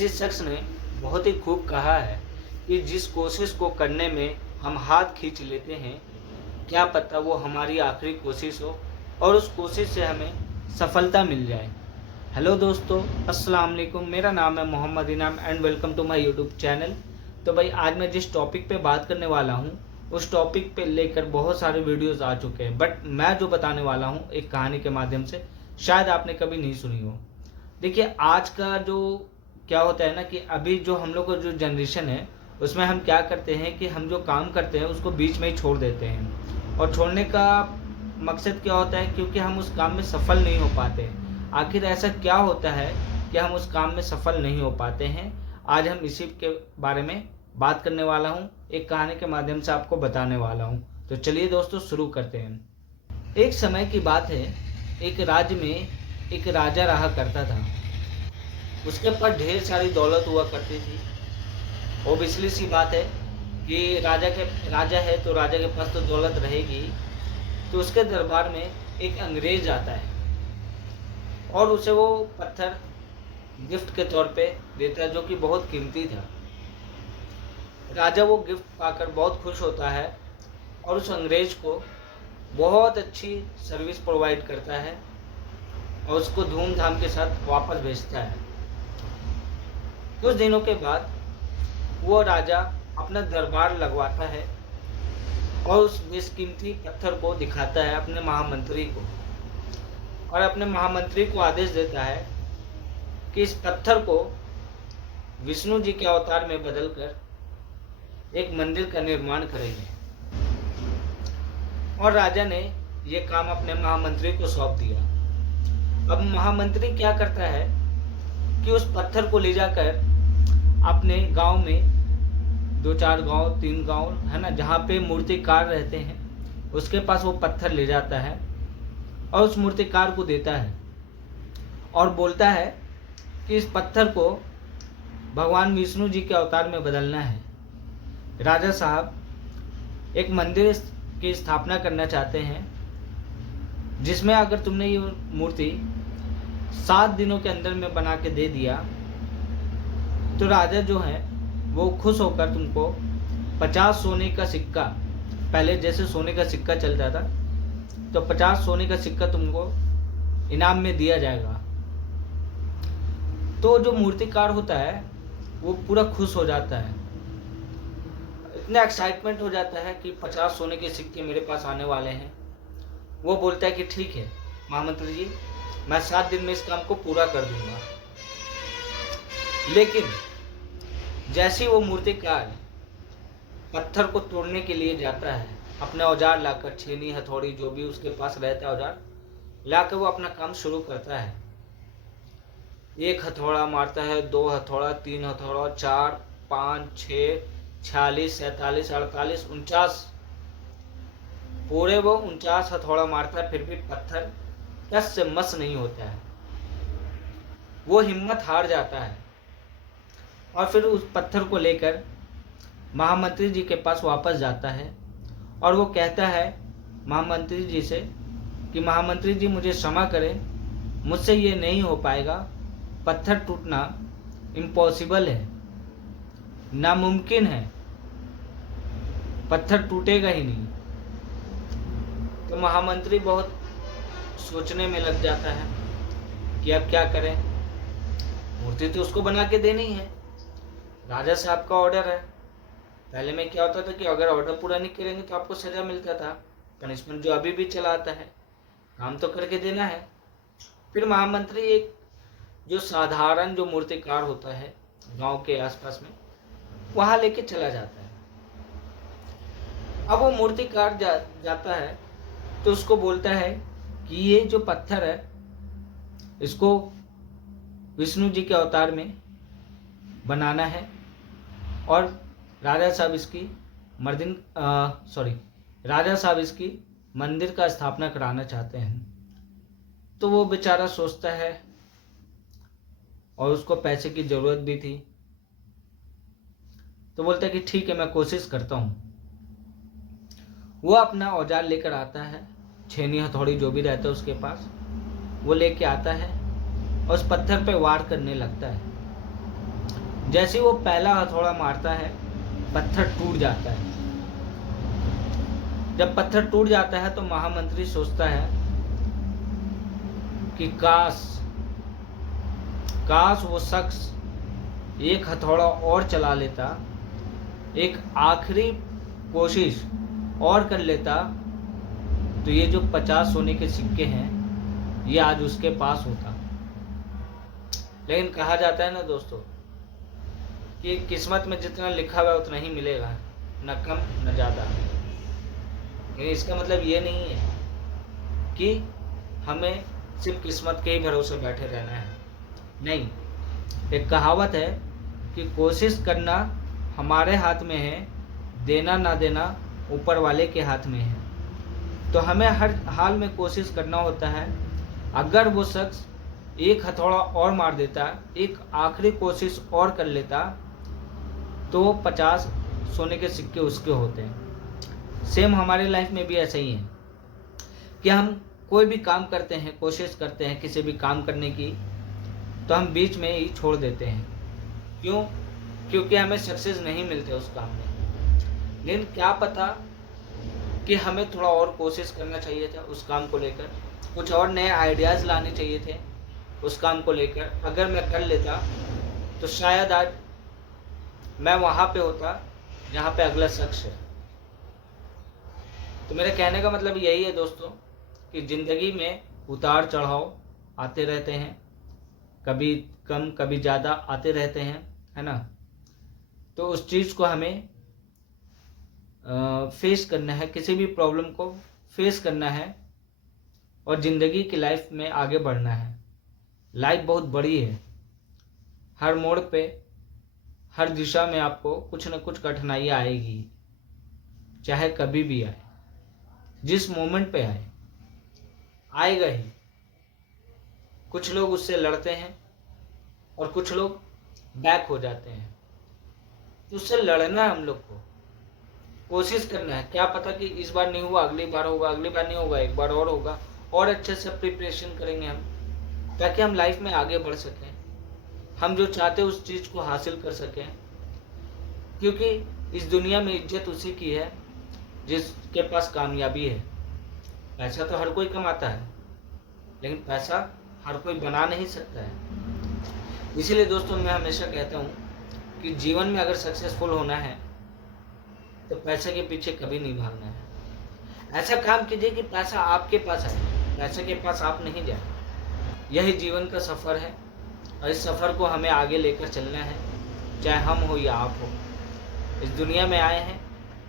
किसी शख्स ने बहुत ही खूब कहा है कि जिस कोशिश को करने में हम हाथ खींच लेते हैं, क्या पता वो हमारी आखिरी कोशिश हो और उस कोशिश से हमें सफलता मिल जाए। हेलो दोस्तों, अस्सलाम वालेकुम। मेरा नाम है Mohammed Inam and welcome to my YouTube channel. तो भाई, आज मैं जिस टॉपिक पे बात करने वाला हूँ उस टॉपिक पे लेकर बहुत सारे वीडियोस आ चुके हैं, बट मैं जो बताने वाला हूँ एक कहानी के माध्यम से, शायद आपने कभी नहीं सुनी हो। देखिए, आज का जो क्या होता है ना कि अभी जो हम लोग का जो जनरेशन है उसमें हम क्या करते हैं कि हम जो काम करते हैं उसको बीच में ही छोड़ देते हैं। और छोड़ने का मकसद क्या होता है? क्योंकि हम उस काम में सफल नहीं हो पाते। आखिर ऐसा क्या होता है कि हम उस काम में सफल नहीं हो पाते हैं? आज हम इसी के बारे में बात करने वाला हूँ, एक कहानी के माध्यम से आपको बताने वाला हूँ। तो चलिए दोस्तों, शुरू करते हैं। एक समय की बात है, एक राज्य में एक राजा रहा करता था। उसके पास ढेर सारी दौलत हुआ करती थी। ओबियसली सी बात है कि राजा है तो राजा के पास तो दौलत रहेगी। तो उसके दरबार में एक अंग्रेज आता है और उसे वो पत्थर गिफ्ट के तौर पे देता है, जो कि बहुत कीमती था। राजा वो गिफ्ट पाकर बहुत खुश होता है और उस अंग्रेज को बहुत अच्छी सर्विस प्रोवाइड करता है और उसको धूमधाम के साथ वापस भेजता है। कुछ दिनों के बाद वो राजा अपना दरबार लगवाता है और उस बेशकीमती पत्थर को दिखाता है अपने महामंत्री को, और अपने महामंत्री को आदेश देता है कि इस पत्थर को विष्णु जी के अवतार में बदलकर एक मंदिर का निर्माण करेंगे। और राजा ने यह काम अपने महामंत्री को सौंप दिया। अब महामंत्री क्या करता है कि उस पत्थर को ले जाकर अपने गांव में, 2-4 गांव 3 गांव है ना, जहाँ पे मूर्तिकार रहते हैं, उसके पास वो पत्थर ले जाता है और उस मूर्तिकार को देता है और बोलता है कि इस पत्थर को भगवान विष्णु जी के अवतार में बदलना है। राजा साहब एक मंदिर की स्थापना करना चाहते हैं जिसमें अगर तुमने ये मूर्ति 7 दिनों के अंदर में बना के दे दिया तो राजा जो है वो खुश होकर तुमको 50 सोने का सिक्का, पहले जैसे सोने का सिक्का चलता था तो 50 सोने का सिक्का तुमको इनाम में दिया जाएगा। तो जो मूर्तिकार होता है वो पूरा खुश हो जाता है, इतना एक्साइटमेंट हो जाता है कि 50 सोने के सिक्के मेरे पास आने वाले हैं। वो बोलता है कि ठीक है महामंत्री जी, मैं 7 दिन में इस काम को पूरा कर दूंगा। लेकिन जैसे ही वो मूर्तिकार पत्थर को तोड़ने के लिए जाता है, अपने औजार लाकर, छेनी हथौड़ी जो भी उसके पास रहता है औजार लाकर, वो अपना काम शुरू करता है। 1 हथौड़ा मारता है, 2 हथौड़ा, 3 हथौड़ा, 4, 5, 6, 46, 47, 48, 49, पूरे वो 49 हथौड़ा मारता है, फिर भी पत्थर टस से मस नहीं होता है। वो हिम्मत हार जाता है और फिर उस पत्थर को लेकर महामंत्री जी के पास वापस जाता है और वो कहता है महामंत्री जी से कि महामंत्री जी मुझे क्षमा करें, मुझसे ये नहीं हो पाएगा, पत्थर टूटना इम्पॉसिबल है, नामुमकिन है, पत्थर टूटेगा ही नहीं। तो महामंत्री बहुत सोचने में लग जाता है कि अब क्या करें, मूर्ति तो उसको बना के देनी है, राजा साहब का ऑर्डर है। पहले में क्या होता था कि अगर ऑर्डर पूरा नहीं करेंगे तो आपको सजा मिलता था, पनिशमेंट जो अभी भी चला आता है, काम तो करके देना है। फिर महामंत्री एक जो साधारण जो मूर्तिकार होता है गांव के आसपास में, वहां लेके चला जाता है। अब वो मूर्तिकार जाता है तो उसको बोलता है कि ये जो पत्थर है इसको विष्णु जी के अवतार में बनाना है और राजा साहब इसकी मंदिर का स्थापना कराना चाहते हैं। तो वो बेचारा सोचता है और उसको पैसे की ज़रूरत भी थी, तो बोलता है कि ठीक है, मैं कोशिश करता हूँ। वो अपना औजार लेकर आता है, छेनी हथौड़ी जो भी रहता है उसके पास, वो लेके आता है और उस पत्थर पे वार करने लगता है। जैसे ही वो पहला हथौड़ा मारता है पत्थर टूट जाता है। जब पत्थर टूट जाता है तो महामंत्री सोचता है कि काश वो शख्स एक हथौड़ा और चला लेता, एक आखिरी कोशिश और कर लेता, तो ये जो 50 सोने के सिक्के हैं ये आज उसके पास होता। लेकिन कहा जाता है ना दोस्तों कि किस्मत में जितना लिखा हुआ है उतना ही मिलेगा, न कम न ज़्यादा। लेकिन इसका मतलब ये नहीं है कि हमें सिर्फ किस्मत के ही भरोसे बैठे रहना है। नहीं, एक कहावत है कि कोशिश करना हमारे हाथ में है, देना ना देना ऊपर वाले के हाथ में है। तो हमें हर हाल में कोशिश करना होता है। अगर वो शख्स एक हथौड़ा और मार देता, एक आखिरी कोशिश और कर लेता, तो 50 सोने के सिक्के उसके होते हैं। सेम हमारे लाइफ में भी ऐसा ही है कि हम कोई भी काम करते हैं, कोशिश करते हैं किसी भी काम करने की, तो हम बीच में ही छोड़ देते हैं। क्यों? क्योंकि हमें सक्सेस नहीं मिलते उस काम में। लेकिन क्या पता कि हमें थोड़ा और कोशिश करना चाहिए था उस काम को लेकर, कुछ और नए आइडियाज़ लाने चाहिए थे उस काम को लेकर। अगर मैं कर लेता तो शायद आज मैं वहाँ पे होता जहाँ पे अगला शख्स है। तो मेरे कहने का मतलब यही है दोस्तों कि ज़िंदगी में उतार चढ़ाव आते रहते हैं, कभी कम कभी ज़्यादा आते रहते हैं, है ना। तो उस चीज़ को हमें फेस करना है, किसी भी प्रॉब्लम को फेस करना है और ज़िंदगी की लाइफ में आगे बढ़ना है। लाइफ बहुत बड़ी है, हर मोड़ पे हर दिशा में आपको कुछ न कुछ कठिनाइयाँ आएगी, चाहे कभी भी आए, जिस मोमेंट पे आए, आएगा ही। कुछ लोग उससे लड़ते हैं और कुछ लोग बैक हो जाते हैं। तो उससे लड़ना है हम लोग को, कोशिश करना है। क्या पता कि इस बार नहीं हुआ, अगली बार होगा, अगली बार नहीं होगा, एक बार और होगा, और अच्छे से प्रिपरेशन करेंगे हम, ताकि हम लाइफ में आगे बढ़ सकें, हम जो चाहते हैं उस चीज़ को हासिल कर सकें। क्योंकि इस दुनिया में इज्जत उसी की है जिसके पास कामयाबी है। पैसा तो हर कोई कमाता है, लेकिन पैसा हर कोई बना नहीं सकता है। इसीलिए दोस्तों मैं हमेशा कहता हूँ कि जीवन में अगर सक्सेसफुल होना है तो पैसे के पीछे कभी नहीं भागना है। ऐसा काम कीजिए कि पैसा आपके पास आए, पैसे के पास आप नहीं जाए। यही जीवन का सफ़र है और इस सफ़र को हमें आगे लेकर चलना है, चाहे हम हो या आप हो। इस दुनिया में आए हैं,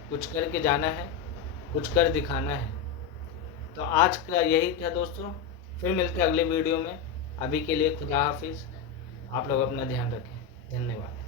कुछ करके जाना है, कुछ कर दिखाना है। तो आज का यही था दोस्तों, फिर मिलते हैं अगले वीडियो में। अभी के लिए खुदा हाफिज़। आप लोग अपना ध्यान रखें। धन्यवाद।